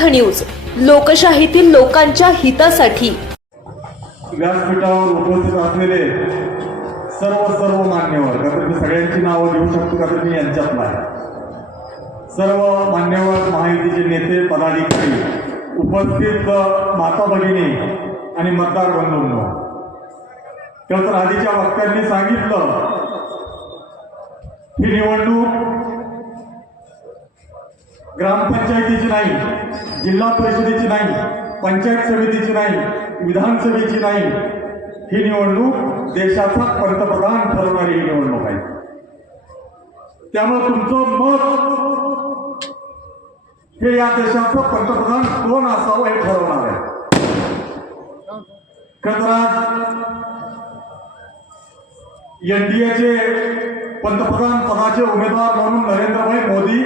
समर्थ news लोकशाहीतील लोकांच्या हितासाठी. व्यासपीठावर उपस्थित असलेले सर्व सर्व मान्यवर तर मी सगळ्यांची नावं घेऊ शकतो का तर मी यांच्यातला सर्व मान्यवर महायुतीचे नेते पदाधिकारी उपस्थित माता भगिनी आणि मतदार बंधूंना. खरं तर आधीच्या वक्त्यांनी सांगितलं ही निवडणूक ग्रामपंचायतीची नाही जिल्हा परिषदेची नाही पंचायत समितीची नाही विधानसभेची नाही. ही निवडणूक देशाचा पंतप्रधान ठरवणारी ही निवडणूक आहे. त्यामुळे तुमचं मत हे या देशाचं पंतप्रधान कोण असावं हे ठरवणार आहे. खरं एनडीएचे पंतप्रधान पदाचे उमेदवार म्हणून नरेंद्रभाई मोदी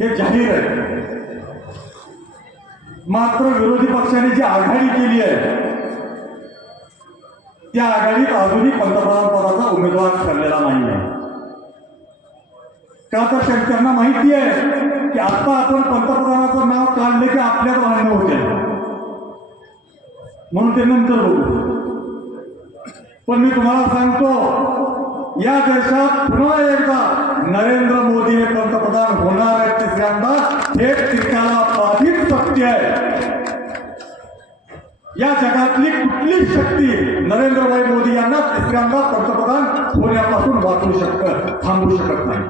हे जाहीर आहे. मात्र विरोधी पक्षाने जी आघाडी केली आहे त्या आघाडीत अजूनही पंतप्रधान पदाचा उमेदवार ठरलेला नाही आहे का तर त्यांना माहिती आहे की आता आपण पंतप्रधानाचं नाव काढले की आपल्यात भांडणं होते. म्हणून ते नंतर बघू. पण मी तुम्हाला सांगतो या देशात पुन्हा एकदा नरेंद्र मोदी हे पंतप्रधान होणार आहेत तिसऱ्यांदा हे तिरकाला बाधित शक्ती आहे. या जगातली कुठली शक्ती नरेंद्रभाई मोदी यांना तिसऱ्यांदा पंतप्रधान होण्यापासून वाचवू शकत थांबवू शकत नाही.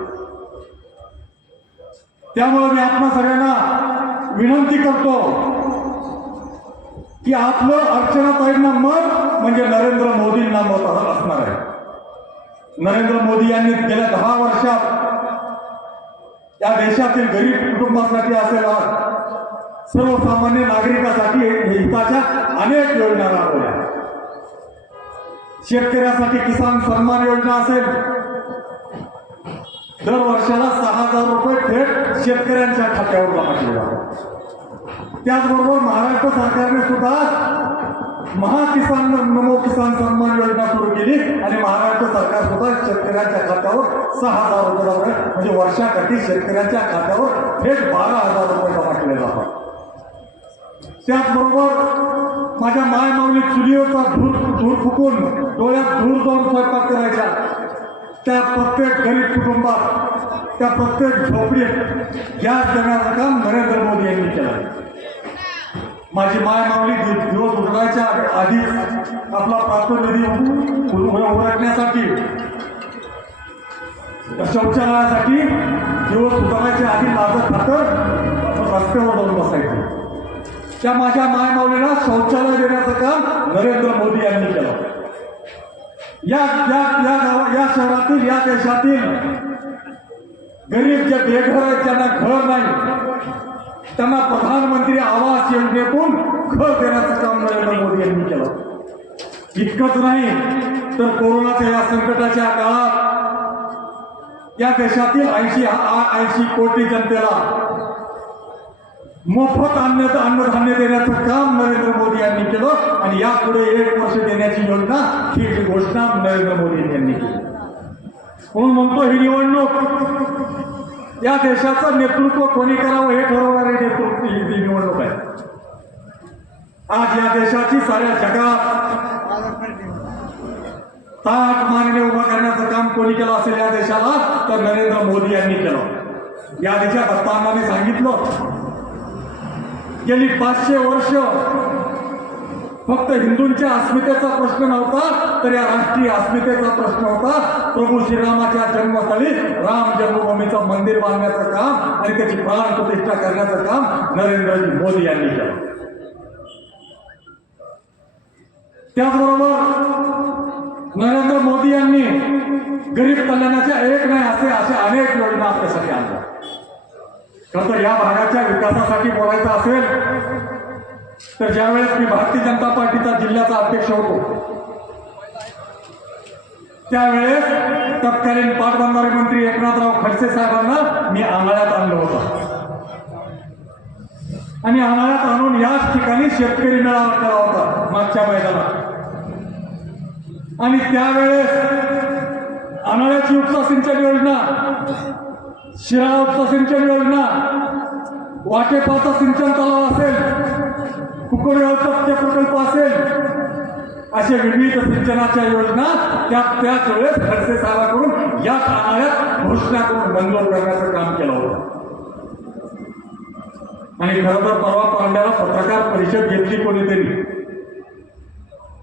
त्यामुळे मी आपणा सगळ्यांना विनंती करतो की आपलं अर्चनाताईंना मत म्हणजे नरेंद्र मोदींना मत असणार आहे. नरेंद्र मोदी यांनी गेल्या दहा वर्षात या देशातील गरीब कुटुंबासाठी असेल सर्वसामान्य नागरिकासाठी हिताच्या अनेक योजना राबवल्या. शेतकऱ्यासाठी किसान सन्मान योजना असेल. दर वर्षाला सहा हजार रुपये थेट शेतकऱ्यांच्या खात्यावर जमा केला त्याचबरोबर महाराष्ट्र सरकारने सुद्धा महाकिसान नमो किसान सन्मान योजना सुरू केली आणि महाराष्ट्र सरकार सुद्धा शेतकऱ्यांच्या खात्यावर सहा हजार रुपये म्हणजे वर्षाकाठी शेतकऱ्यांच्या खात्यावर थेट बारा हजार रुपये जमा केले जातात. त्याचबरोबर माझ्या माय माऊली चुलीवरचा धूर धूर फुकून डोळ्यात धूर जाऊन स्वयंपाक करायचा. त्या प्रत्येक गरीब कुटुंबात त्या प्रत्येक झोपडीत गॅस देण्याचं काम नरेंद्र मोदी यांनी केलं. माझी माय मावली दिवस उठवायच्या आधी आपला प्राप्तनिधी उरकण्यासाठी शौचालयासाठी दिवस उतरायच्या आधी माझं खातर रस्त्यावर जाऊन बसायचं. त्या माझ्या माय मावलीला शौचालय देण्याचं काम नरेंद्र मोदी यांनी केलं. या या या गावा या शहरातील या देशातील गरीब जे बेघर आहेत त्यांना घर नाही त्यांना प्रधानमंत्री आवास योजनेतून घर देण्याचं काम नरेंद्र मोदी यांनी केलं. इतकंच नाही तर कोरोनाच्या या संकटाच्या काळात या देशातील ऐंशी ऐंशी कोटी जनतेला मोफत अन्न अन्नधान्य देण्याचं काम नरेंद्र मोदी यांनी केलं आणि यापुढे एक वर्ष देण्याची योजना ही घोषणा नरेंद्र मोदी यांनी केली. म्हणून म्हणतो ही निवडणूक या देशाचं नेतृत्व कोणी करावं हे ठरवणारे नेतृत्व ही ही निवडणूक आहे. आज या देशाची साऱ्या जगात ताट मागणे उभा करण्याचं काम कोणी केलं असेल या देशाला तर नरेंद्र मोदी यांनी केलं. या देशात असताना मी सांगितलं गेली पाचशे वर्ष फक्त हिंदूंच्या अस्मितेचा प्रश्न नव्हता तर या राष्ट्रीय अस्मितेचा प्रश्न होता. प्रभू श्रीरामाच्या जन्मस्थळी राम जन्मभूमीचं मंदिर बांधण्याचं काम आणि त्याची प्राण प्रतिष्ठा करण्याचं काम नरेंद्रजी मोदी यांनी केलं. त्याचबरोबर नरेंद्र मोदी यांनी गरीब कल्याणाच्या एक नाही असे असे अनेक योजना आपल्यासाठी आणल्या. खरं तर या भागाच्या विकासासाठी बोलायचं असेल तर ज्यावेळेस मी भारतीय जनता पार्टीचा जिल्ह्याचा अध्यक्ष होतो त्यावेळेस तत्कालीन पाटबंधारे मंत्री एकनाथराव खडसे साहेबांना मी आंधळ्यात आणलं होतं. आणि आंधळ्यात आणून याच ठिकाणी शेतकरी मेळावा केला होता मागच्या मैदानात. आणि त्यावेळेस अनाळ्याची उपसा सिंचन योजना शिराळा उपसा सिंचन योजना वाटेपाचा सिंचन तलाव असेल कुकड ते प्रकल्प असेल अशा विविध सिंचनाच्या योजना त्या त्याच वेळेस खडसे साहेबांकडून या ठाण्यात घोषणा करून मंजूर करण्याचं काम केलं होतं. आणि खरं तर परवा पांड्याला पत्रकार परिषद घेतली कोणीतरी.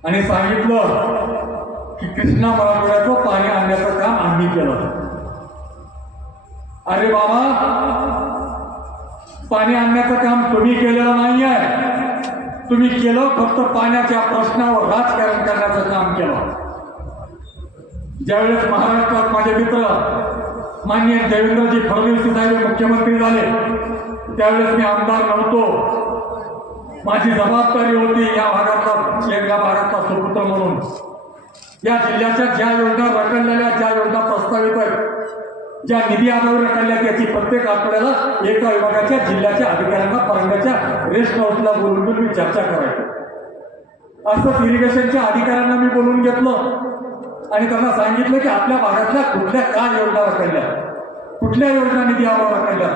आणि सांगितलं की कृष्णा मराठवाड्याचं पाणी आणण्याचं काम आम्ही केलं. अरे बाबा पाणी आणण्याचं काम तुम्ही केलेलं नाही आहे तुम्ही केलं फक्त पाण्याच्या प्रश्नावर राजकारण करण्याचं काम केलं. ज्यावेळेस महाराष्ट्रात माझे मित्र मान्य देवेंद्रजी फडणवीस साहेब मुख्यमंत्री झाले त्यावेळेस मी आमदार नव्हतो. माझी जबाबदारी होती या भागातला या भागातला सुपुत्र म्हणून. या जिल्ह्याच्या ज्या योजना रखडलेल्या ज्या योजना प्रस्तावित आहेत ज्या निधी आधावर रखडल्या त्याची प्रत्येक आठवड्याला एका विभागाच्या जिल्ह्याच्या अधिकाऱ्यांना परंगाच्या रेस्ट हाऊसला बोलून मी चर्चा करायचो. असं इरिगेशनच्या अधिकाऱ्यांना मी बोलून घेतलं आणि त्यांना सांगितलं की आपल्या भागातल्या कुठल्या काय योजना रखडल्या? कुठल्या योजना निधी आधावर रखडल्या?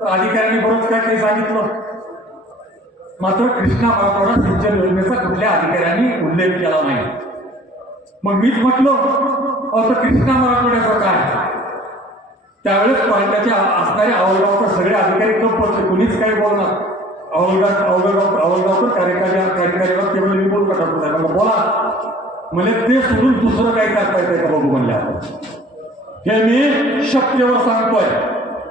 तर अधिकाऱ्यांनी बरोबर काय काही सांगितलं. मात्र कृष्णा मराठवाडा सिंचन योजनेचा कुठल्या अधिकाऱ्यांनी उल्लेख केला नाही. मग मीच म्हटलो असं कृष्णा मराठवाड्याचं काय? त्यावेळेस पार्ट्याचे असणारे अवलगावकर सगळे अधिकारी कप पडले कुणीच काही बोलणार अवलगाव अवलगाव अवलगावकर कार्यकारी कार्यकारीवर ते म्हणजे मी बोलू का बोला. म्हणजे ते सोडून दुसरं काही करता येते का बघू? म्हणले आपण. हे मी शक्यवर सांगतोय.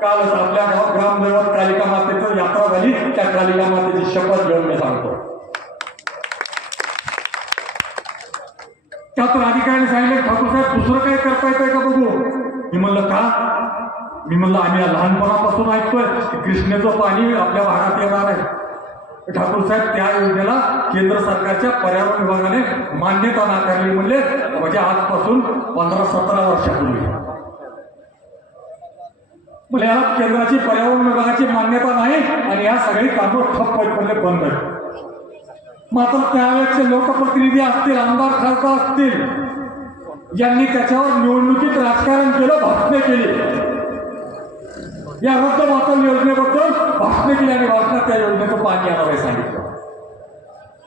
कालच आपल्या गावात ग्रामदैवत कालिका मातेचं यात्रा झाली. त्या कालिका मातेची शपथ घेऊन मी सांगतो. त्या तर अधिकाऱ्याने सांगितलं ठाकूर साहेब दुसरं काही करता येतंय का बघू? मी म्हणलं का? मी म्हणलं आम्ही लहानपणापासून ऐकतोय की कृष्णेचं पाणी आपल्या भागात येणार आहे. ठाकूर साहेब त्या योजनेला केंद्र सरकारच्या पर्यावरण विभागाने मान्यता नाकारली. म्हणले म्हणजे आजपासून पंधरा सतरा वर्षापूर्वी. म्हणजे याला केंद्राची पर्यावरण विभागाची मान्यता नाही आणि या सगळी कामं ठप्प आहेत. म्हणजे बंद मात्र त्यावेळेचे लोकप्रतिनिधी असतील आमदार खासदार असतील यांनी त्याच्यावर निवडणुकीत राजकारण केलं भाषणे केली. या रद्द वाचन योजनेबद्दल भाषणे केली आणि भाषणात त्या योजनेचं पाणी येणार सांगितलं.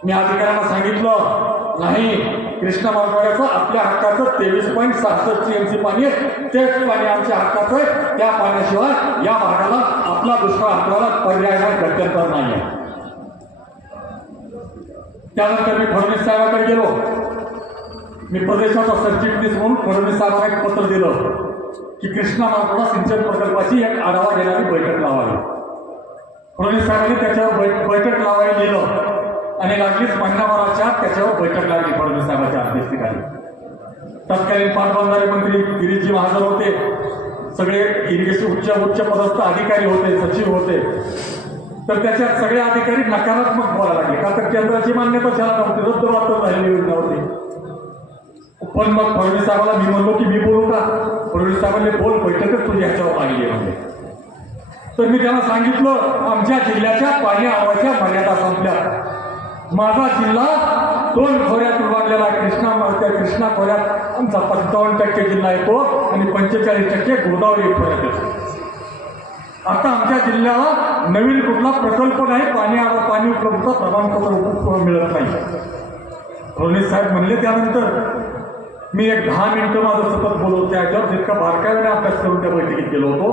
मी अधिकाऱ्यांना सांगितलं नाही कृष्णा मराठवाड्याचं आपल्या हक्काचं तेवीस पॉईंट सहासष्ट सी पाणी आहे. तेच पाणी आमच्या हक्काचं आहे. त्या पाण्याशिवाय या भागाला आपला दुष्काळ हटवायला पर्याय गत्यंतर नाही आहे. त्यानंतर मी फडणवीस साहेबांकडे गेलो. मी प्रदेशाचा सरचिटणीस म्हणून फडणवीसांना एक पत्र दिलं की कृष्णा मराठवाडा सिंचन प्रकल्पाची एक आढावा घेणारी बैठक लावावी. फडणवीस साहेबांनी त्याच्यावर बै- बैठक लावायला लिहिलं आणि लागलीच महिनाभराच्या त्याच्यावर बैठक लागली फडणवीस साहेबांच्या अध्यक्षतेखाली. तत्कालीन पाटबंधारे मंत्री गिरीजी महाजन होते. सगळे इरिगेशन उच्च उच्च पदस्थ अधिकारी होते सचिव होते. तर त्याच्यात सगळे अधिकारी नकारात्मक बोलायला लागले. का तर केंद्राची मान्यता झाला नव्हती रद्द वाटत झालेली योजना होती. पण मग फडणवीस साहेबाला मी म्हणलो की मी बोलू का? फडणवीस साहेबांनी बोल बैठकच तुझी ह्याच्यावर लागली म्हणजे. तर मी त्यांना सांगितलं आमच्या जिल्ह्याच्या पाणी आवाच्या मर्यादा संपल्या. माझा जिल्हा दोन खोऱ्यात विभागलेला आहे. कृष्णा त्या कृष्णा खोऱ्यात आमचा पंचावन्न टक्के जिल्हा येतो आणि पंचेचाळीस टक्के गोदावरी खोऱ्यात येतो आता आमच्या जिल्ह्याला नवीन कुठला प्रकल्प नाही पाणी आवा पाणी उपलब्ध प्रमाणपत्र मिळत नाही. फडणवीस साहेब म्हणले त्यानंतर मी एक दहा मिनिटं माझं सतत बोलवते याच्यावर जितका बारकाईने अभ्यास करून त्या बैठकीत गेलो होतो.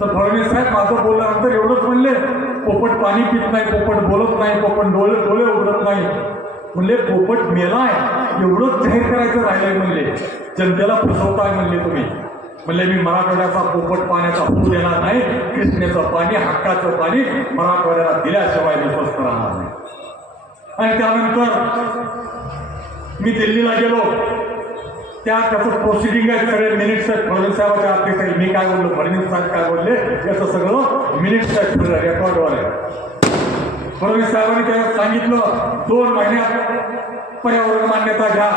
तर फडणवीस साहेब माझं बोलल्यानंतर एवढंच म्हणले पोपट पाणी पित नाही पोपट बोलत नाही पोपट डोळे डोळे उघडत नाही. म्हणले पोपट मेलाय एवढंच जाहीर करायचं राहिलंय म्हणले. जनतेला फसवताय म्हणले तुम्ही. म्हणले मी मराठवाड्याचा पोपट पाण्याचा फू देणार नाही कृष्णेचं पाणी हक्काचं पाणी मराठवाड्याला दिल्याशिवाय मी राहणार नाही. आणि त्यानंतर मी दिल्लीला गेलो. त्या त्याचं प्रोसिडिंग आहे. सगळे मिनिट्स आहेत. फडणवीस साहेबाच्या अध्यक्ष मी काय बोललो? फडणवीस साहेब काय बोलले? याचं सगळं मिनिट्स आहेत. सगळं रेकॉर्डवर आहे फडणवीस साहेबांनी त्याला सांगितलं दोन महिन्यात पर्यावरण मान्यता घ्या.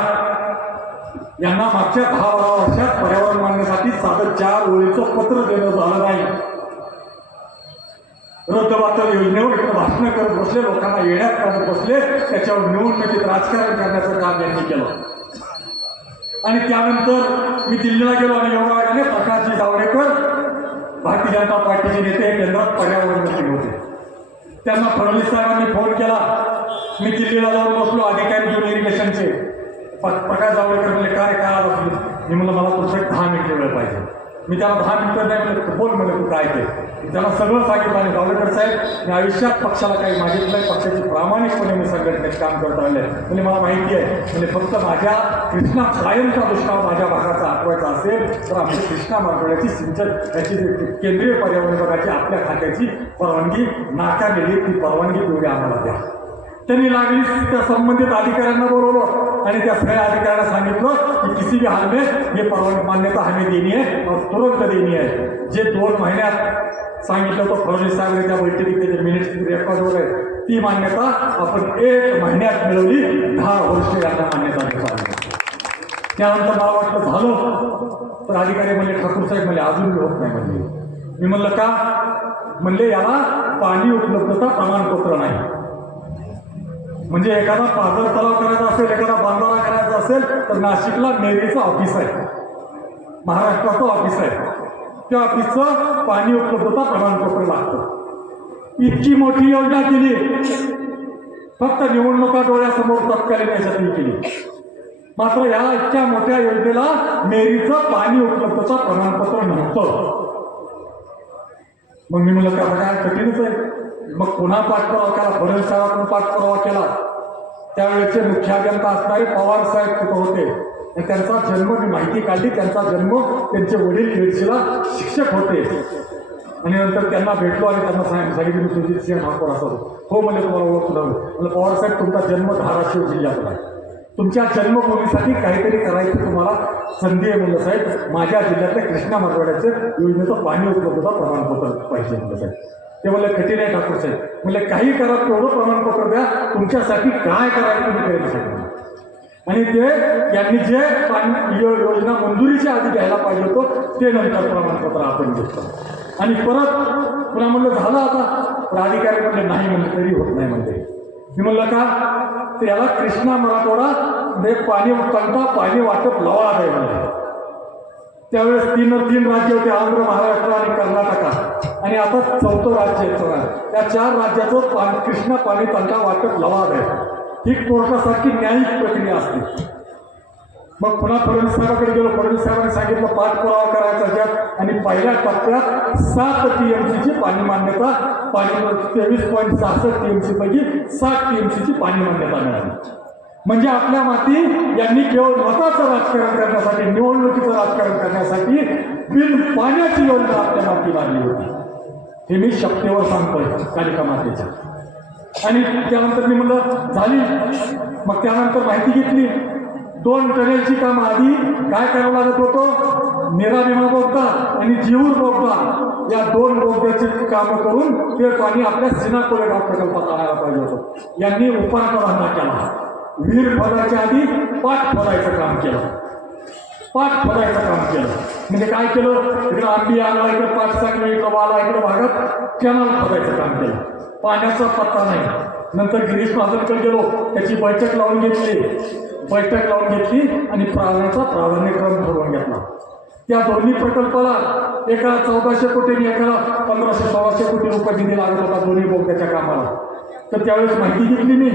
यांना मागच्या दहा बारा वर्षात पर्यावरण मानण्यासाठी साधं चार ओळीचं पत्र देणं झालं नाही. रद्दबातल योजनेवर इकडे भाषणं करत बसले लोकांना येण्यात करत बसले त्याच्यावर निवडणुकीत राजकारण करण्याचं काम यांनी केलं. आणि त्यानंतर मी दिल्लीला गेलो आणि योगाने प्रकाशजी जावडेकर भारतीय जनता पार्टीचे नेते हे केंद्रात पर्यावरण मंत्री होते. त्यांना फडणवीस साहेबांनी फोन केला. मी दिल्लीला जाऊन बसलो अधिकारी घेऊन इरिगेशनचे प- प्रकाश जावडेकर म्हणले काय काय आला मी म्हणलं मला तुमचं दहा मिनिटे वेळ पाहिजे. मी त्याला दहा मिनिटं नाही म्हणलं बोल म्हणलं तू काय ते. त्याला सगळं सांगितलं आणि जावडेकर साहेब मी आयुष्यात पक्षाला काही मागितलं नाही पक्षाची प्रामाणिकपणे मी संघटनेत काम करत आले म्हणजे मला माहिती आहे म्हणजे फक्त माझ्या कृष्णा कायमचा दुष्काळ माझ्या भागाचा आठवायचा असेल तर आमची कृष्णा मार्गोळ्याची सिंचन याची केंद्रीय पर्यावरण विभागाची आपल्या खात्याची परवानगी नाकारलेली ती परवानगी तेवढी आम्हाला द्या. त्यांनी लागली त्या संबंधित अधिकाऱ्यांना बोलवलं. आणि त्या सगळ्या अधिकाऱ्यांना सांगितलं की किती बी हाल में ये मान्यता हमें देनी है और तुरंत देनी है जे दोन महिन्यात सांगितलं होतं फडणवीस साहेब त्या बैठकीत त्याचे मिनिट्स रेकॉर्ड आहे ती मान्यता आपण एक महिन्यात मिळवली दहा वर्ष यांना मान्यता देत त्यानंतर मला वाटलं झालं. तर अधिकारी म्हणले ठाकूर साहेब म्हणले अजून बी होत नाही म्हणले. मी म्हणलं का? म्हणले याला पाणी उपलब्धता प्रमाणपत्र नाही. म्हणजे एखादा पाझर तलाव करायचा असेल एखादा बांधारा करायचा असेल तर नाशिकला मेरीचं ऑफिस आहे. महाराष्ट्राचं ऑफिस आहे. त्या ऑफिसचं पाणी उपलब्धता प्रमाणपत्र लागतं. इतकी मोठी योजना केली. फक्त निवडणुका डोळ्यासमोर तत्कालीन याच्यातून केली. मात्र या इतक्या मोठ्या योजनेला मेरीचं पाणी उपलब्धता प्रमाणपत्र नव्हतं. मग मी म्हणलं त्याचं काय कठीणच आहे? मग पुन्हा पाठपुरावा केला भरण साहेबांकडून पाठपुरावा केला. त्यावेळेचे मुख्य अभियंता असणारे पवार साहेब तिथं होते. आणि त्यांचा जन्म मी माहिती काढली त्यांचा जन्म त्यांचे वडील केडशीला शिक्षक होते. आणि नंतर त्यांना भेटलो आणि त्यांना सांग सांगितलं मी सुजित सिंह ठाकूर असं हो म्हणजे तुम्हाला ओळखलं म्हणजे पवार साहेब तुमचा जन्म धाराशिव जिल्ह्यात आहे तुमच्या जन्मभूमीसाठी काहीतरी करायची तुम्हाला संधी आहे म्हणलं साहेब. माझ्या जिल्ह्यातल्या कृष्णा मराठवाड्याचे योजनेचं पाणी उपलब्धता प्रमाणपत्र पाहिजे म्हणलं साहेब. ते म्हणलं कठीण आहे ठाकूर साहेब. म्हणलं काही करा तेवढं प्रमाणपत्र द्या. तुमच्यासाठी काय करायचं तुम्ही करायला साहेब. आणि ते यांनी जे पाणी योजना मंजुरीच्या आधी घ्यायला पाहिजे होतं ते नंतर प्रमाणपत्र आपण घेतो आणि परत पुन्हा म्हणलं झालं आता. प्राधिकारी अधिकारी म्हणले नाही म्हणलं तरी होत नाही म्हणते मी म्हणलं का? त्याला कृष्णा मराठवाडा म्हणजे पाणी कंटा पाणी वाटप लावा आहे म्हणजे त्यावेळेस तीन तीन राज्य होते आंध्र महाराष्ट्र आणि कर्नाटका. आणि आता चौथं राज्य आहे त्या चार राज्याचं पा कृष्णा पाणी तंटा वाटप लवाद आहे. ही कोर्टासारखी न्यायिक प्रक्रिया असते. मग पुन्हा फडणवीस साहेबाकडे गेलो. फडणवीस साहेबांनी सांगितलं पाठपुरावा करायचा घ्या आणि पहिल्या टप्प्यात सात टी एम सीची पाणी मान्यता पाणी तेवीस पॉईंट सहासष्ट सी पैकी सात टी एम सीची पाणी मान्यता मिळाली. म्हणजे आपल्या माती यांनी केवळ मताचं राजकारण करण्यासाठी निवडणुकीचं राजकारण करण्यासाठी बिन पाण्याची योजना आपल्या माती मांडली होती. हे मी शक्तीवर सांगतोय कालिका मातेच्या आणि त्यानंतर मी म्हणलं झाली. मग त्यानंतर माहिती घेतली. दोन टनेलची काम आधी काय करावं लागत होतं? नेरा बोगदा आणि जीवूर बोगदा या दोन बोगद्याचे कामं करून ते पाणी आपल्या सिना कोलेगाव प्रकल्पात आणायला पाहिजे होतं. यांनी उपांतरांना केला. विहीर खोदायच्या आधी पाठ खोदायचं काम केलं. पाठ खोदायचं काम केलं. म्हणजे काय केलं? इकडं आंबी आला इकडं पाठ सांगली इकडं वाला इकडं भागात कॅनल खोदायचं काम केलं. पाण्याचा पत्ता नाही. नंतर गिरीश महाजनकडे गेलो. त्याची बैठक लावून घेतली. बैठक लावून घेतली आणि प्राण्याचा प्राधान्यक्रम ठरवून घेतला. त्या दोन्ही प्रकल्पाला एका चौदाशे कोटी आणि एकाला पंधराशे सोळाशे कोटी रुपये निधी लागत होता दोन्ही बोगद्याच्या कामाला. तर त्यावेळेस माहिती घेतली मी.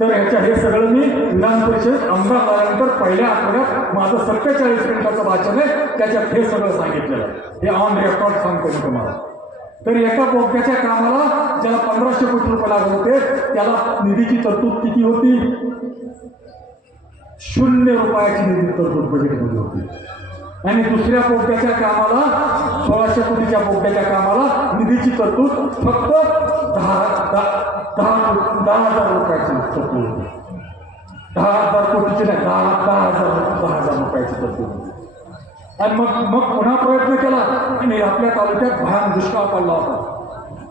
तर ह्याच्या हे सगळं मी विधान परिषद आमदार झाल्यानंतर पहिल्या आठवड्यात माझं सत्तेचाळीस मिनिटाचं वाचन आहे त्याच्यात हे सगळं सांगितलेलं हे ऑन रेकॉर्ड सांगतो मी तुम्हाला. तर एका बोगद्याच्या कामाला ज्याला पंधराशे कोटी रुपये लागत होते त्याला निधीची तरतूद किती होती? शून्य रुपयाची निधी तरतूद बजेटमध्ये होती. आणि दुसऱ्या बोगद्याच्या कामाला सोळाशे कोटीच्या बोगद्याच्या कामाला निधीची तरतूद फक्त दहा दहा दहा दहा हजार रुपयाची तरतूद होती. दहा हजार कोटीची नाही दहा दहा हजार दहा हजार रुपयाची तरतूद होती. आणि मग मग पुन्हा प्रयत्न केला आणि आपल्या तालुक्यात भयान दुष्काळ पडला होता.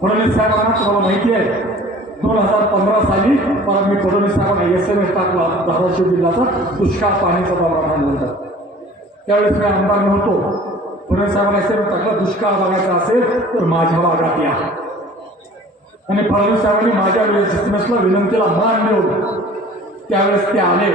फडणवीस साहेबांना तुम्हाला माहिती आहे दोन हजार पंधरा साली परत मी फडणवीस साहेबांना एस एम एस टाकला धाराशिव जिल्ह्याचा दुष्काळ पाण्याचा दौरा झाल्यानंतर. त्यावेळेस मी आमदार नव्हतो. फडणवीस साहेबांना एस एम एस टाकला दुष्काळ बघायचा असेल तर माझ्या भागात या. आणि फडणवीस साहेबांनी माझ्या एस एम एसला विनंतीला मान देऊन त्यावेळेस ते आले.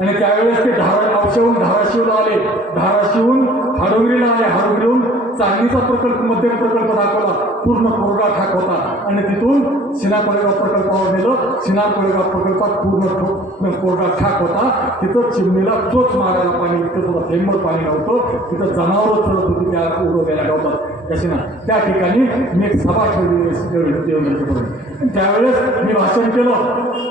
आणि त्यावेळेस ते धारा औषधून धाराशिवला आले. धाराशिवून हाडोंगरीला आले. हाडोंगरीहून चांगलीचा प्रकल्प मध्यम प्रकल्प दाखवला. पूर्ण कोरडा ठाक होता. आणि तिथून सिना कोळेगाव प्रकल्पावर नेलं. सिना कोळेगाव प्रकल्पात पूर्ण ठो- कोरडा ठाक होता. तिथं चिमणीला चोच मारायला पाणी तिथं सुद्धा थेंबर पाणी नव्हतं. तिथं जनावरं चढत होती त्या उडवलेल्या गावतात. कशी ना त्या ठिकाणी मी एक सभा ठेवली देवदर्शकडून त्यावेळेस मी भाषण केलं.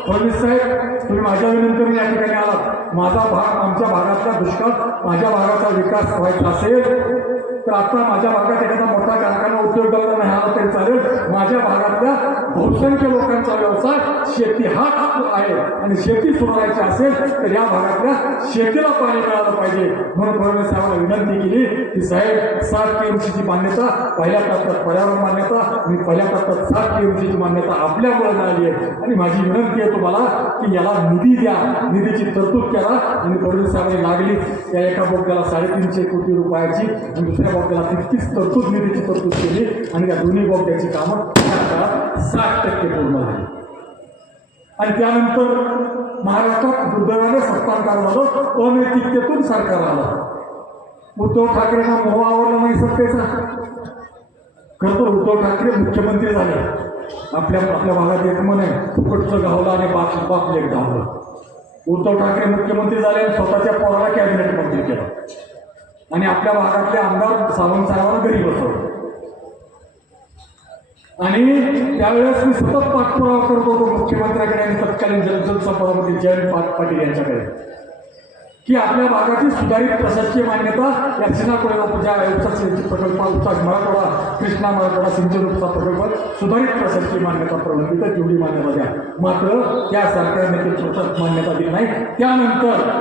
फडणवीस साहेब तुम्ही माझ्या विनंतीने या ठिकाणी आलात. माझा भाग आमच्या भागातला दुष्काळ माझ्या भागाचा विकास व्हायचा असेल तर आता माझ्या भागात एखादा मोठा कारखाना उद्योगधंदा नाही आला तरी चालेल. माझ्या भागातल्या बहुसंख्य लोकांचा व्यवसाय शेती हा आहे. आणि शेती सुधारायची असेल तर या भागातल्या शेतीला पाणी मिळालं पाहिजे. म्हणून फडणवीस साहेबांना विनंती केली की साहेब सात टीएमसीची मान्यता पहिल्या टप्प्यात पर्यावरण मान्यता आणि पहिल्या टप्प्यात सात टीएमसीची मान्यता आपल्यामुळे मिळाली आहे. आणि माझी विनंती आहे तुम्हाला की याला निधी द्या. निधीची तरतूद करा. आणि फडणवीस साहेबांनी लागली. त्या एका बोगद्याला साडेतीनशे कोटी रुपयाची आणि दुसऱ्या बोगद्याला तितकीच तरतूद निधीची तरतूद केली आणि या दोन्ही बोगद्याची कामं काळात साठ टक्के पूर्ण झाली. आणि त्यानंतर महाराष्ट्रात दुर्दैवाने सत्तांकार झालं अनैतिकतेतून सरकार आलं. उद्धव ठाकरेंना मोह आवडला नाही सत्तेचा. खरं तर उद्धव ठाकरे मुख्यमंत्री झाले. आपल्या आपल्या भागात एक म्हणे फुकटचं गावलं आणि बाप बाप लेख धावलं. उद्धव ठाकरे मुख्यमंत्री झाले आणि स्वतःच्या पोराला कॅबिनेट मंत्री केलं. आणि आपल्या भागातले आमदार सावंत साहेबांना घरी बसवलं. आणि त्यावेळेस मी सतत पाठपुरावा करत होतो मुख्यमंत्र्याकडे आणि तत्कालीन जलसंपदा जयंत पाटील यांच्याकडे. की आपल्या भागाची सुधारित प्रशासकीय मान्यता या सिना कोळेगाव ज्या उपसा सिंचन प्रकल्प उपसा मराठवाडा कृष्णा मराठवाडा सिंचन उपसा प्रकल्प सुधारित प्रशासकीय मान्यता प्रलंबित आहे, तेवढी मान्यता द्या. मात्र त्या सरकारने ते मान्यता दिली नाही. त्यानंतर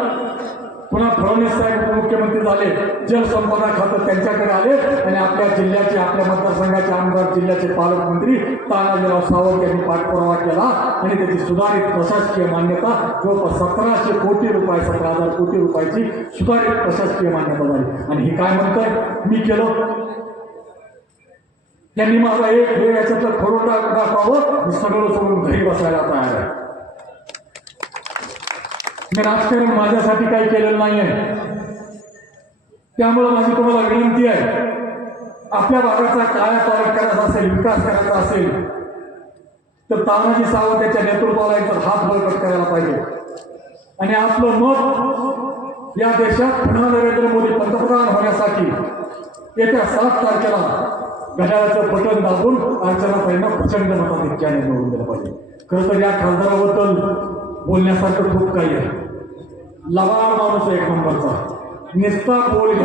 पुन्हा फडणवीस साहेब मुख्यमंत्री झाले जलसंपदा खातं त्यांच्याकडे आले आणि आपल्या जिल्ह्याचे आपल्या मतदारसंघाचे आमदार जिल्ह्याचे पालकमंत्री तानाजीराव सावंत यांनी पाठपुरावा केला आणि त्याची सुधारित प्रशासकीय मान्यता जवळपास सतराशे कोटी रुपये सतरा हजार कोटी रुपयाची सुधारित प्रशासकीय मान्यता झाली. आणि हे काय म्हणताय? मी केलं. त्यांनी माझा एक वेळ याच्यातलं खरोटा दाखवावं. मी सगळं सोडून घरी बसायला तयार आहे. राजकारण माझ्यासाठी काही केलेलं नाही आहे त्यामुळे माझी तुम्हाला विनंती आहे आपल्या भागाचा कायापालट करायचा असेल विकास करायचा असेल तर तानाजी सावंत याच्या नेतृत्वाला एक हात बळकट करायला पाहिजे. आणि आपलं मत या देशात पुन्हा नरेंद्र मोदी पंतप्रधान होण्यासाठी येत्या सात तारखेला घड्याळाचं बटन दाबून अर्चनाताईंना प्रचंड मताधिक्याने निवडून दिलं पाहिजे. खरं तर या खासदाराबद्दल बोलण्यासारखं खूप काही आहे. लवाळ माणूस आहे एक नंबरचा निस्ता बोल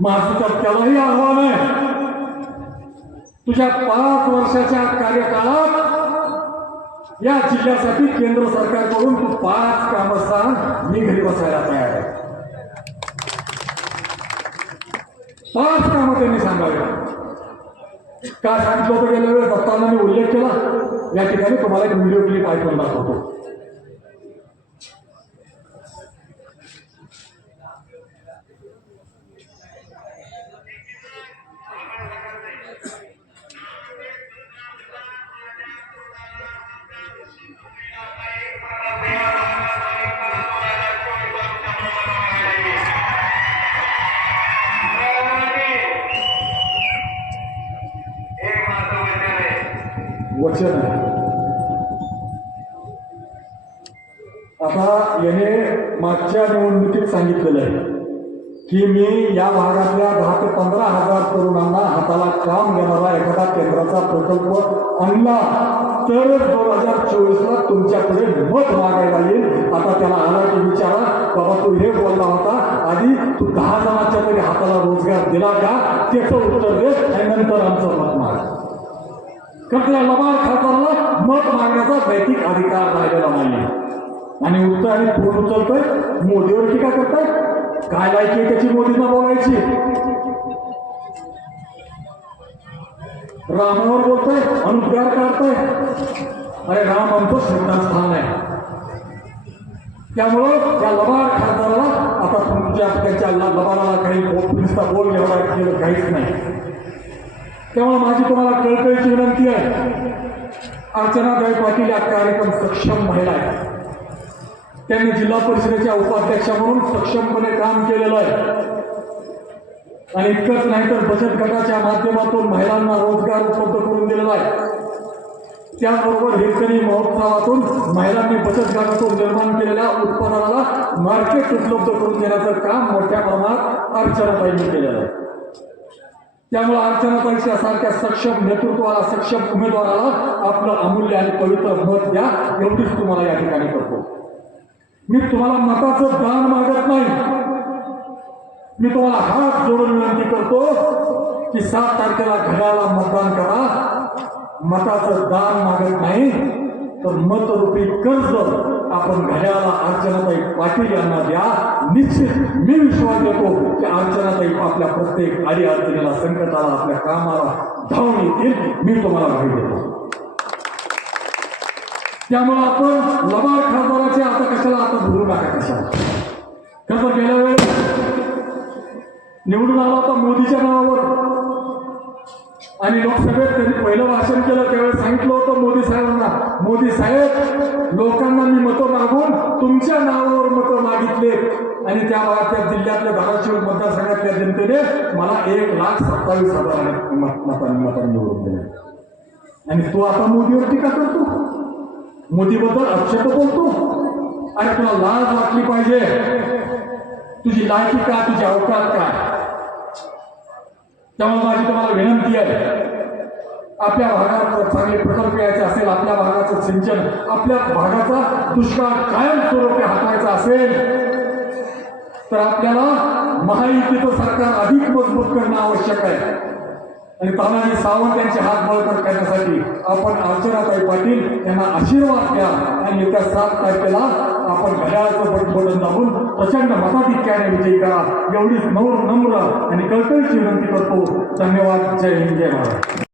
माझं तर त्यालाही आव्हान आहे तुझ्या पाच वर्षाच्या कार्यकाळात या जिल्ह्यासाठी केंद्र सरकारकडून तू पाच काम असता मी घरी बसायला तयार आहे. पाच कामं त्यांनी सांगावी. का सांगितलं होतं गेल्या वेळेस? दत्तांना मी उल्लेख केला. या ठिकाणी तुम्हाला एक व्हिडिओ क्लिप ऐकून दाखवतो. वचन आहे. आता याने मागच्या निवडणुकीत सांगितलेलं आहे की मी या भागातल्या दहा ते पंधरा हजार तरुणांना हाताला काम देणारा एखादा केंद्राचा प्रकल्प आणला. तर दोन हजार चोवीसला तुमच्याकडे मत मागायला येईल. आता त्याला आला की विचारा. बाबा तू हे बोलला होता. आधी तू दहा जणांच्या तरी हाताला रोजगार दिला का? त्याचं उत्तर दे आणि नंतर आमचं मत माग. कारण त्या लबाड खासदाराला मत मागण्याचा नैतिक अधिकार राहिलेला नाही आणि उत्तर आणि फोन उचलतोय. मोदीवर टीका करताय? काय लायकी त्याची मोदींना बोलायची? रामावर बोलतोय अनुद्गार काढतोय अरे राम आमचं श्रद्धास्थान आहे. त्यामुळं त्या लबाड खासदाराला आता तुमच्या त्याच्या लबाडाला काही पोलिसचा बोल घ्यावा केलं काहीच नाही. त्यामुळे माझी तुम्हाला कळकळीची विनंती आहे. अर्चनाबाई पाटील या कार्यक्रम सक्षम महिला आहे त्यांनी जिल्हा परिषदेच्या उपाध्यक्षा म्हणून सक्षमपणे काम केलेलं आहे. आणि इतकंच नाही तर बचत गटाच्या माध्यमातून महिलांना रोजगार उपलब्ध करून दिलेला आहे. त्याबरोबर हेतकरी महोत्सवातून महिलांनी बचत गटातून निर्माण केलेल्या उत्पादनाला मार्केट उपलब्ध करून देण्याचं काम मोठ्या प्रमाणात अर्चनाताईंनी केलेलं आहे. त्यामुळे अर्चनाताईच्या सारख्या सक्षम नेतृत्वाला सक्षम उमेदवाराला आपलं अमूल्य आणि पवित्र मत द्या एवढीच तुम्हाला या ठिकाणी करतो. मी तुम्हाला मताचं दान मागत नाही. मी तुम्हाला हात जोडून विनंती करतो की सात तारखेला घड्याला मतदान करा. मताचं दान मागत नाही तर मतरूपी कर्ज आपण घड्याला अर्चनाताई पाटील यांना द्या. निश्चित मी विश्वास देतो की अर्चनाताई आपल्या प्रत्येक अडी अडचणीला संकटाला आपल्या कामाला धावून येतील. मी तुम्हाला भेट देतो. त्यामुळे आपण लबाड खासदाराचे आता कशाला आता भरू नका कशाला? खरं गेल्या वेळेस निवडून आला होता मोदीच्या नावावर. आणि लोकसभेत त्यांनी पहिलं भाषण केलं त्यावेळेस सांगितलं होतं मोदी साहेबांना मोदी साहेब लोकांना मी मतं मागून तुमच्या नावावर मतं मागितले. आणि त्या भागात त्या जिल्ह्यातल्या धाराशिव मतदारसंघातल्या जनतेने मला एक लाख सत्तावीस हजार मतांनी मतांनी निवडून दिले. आणि तू आता मोदीवर टीका करतो? मोदीबद्दल अक्षत बोलतो? अरे तुला लाज वाटली पाहिजे. तुझी लायकी का तुझी अवकाश काय त्यामुळे माझी तुम्हाला विनंती आहे आपल्या भागात चांगले प्रकल्प यायचे असेल आपल्या भागाचं सिंचन आपल्या भागाचा दुष्काळ कायम स्वरूपी हाताळायचा असेल तर आपल्याला महायुतीचं सरकार अधिक मजबूत करणं आवश्यक आहे. आणि तानाजी सावंत यांचे हात बळकट करण्यासाठी आपण अर्चनाताई पाटील यांना आशीर्वाद द्या आणि येत्या सात तारखेला आपण घड्याळाचं बट बोलत दाबून प्रचंड मताधिक्याने विजयी करा. एवढीच नम्र आणि कळकळीची विनंती करतो. धन्यवाद. जय हिंद जय महाराज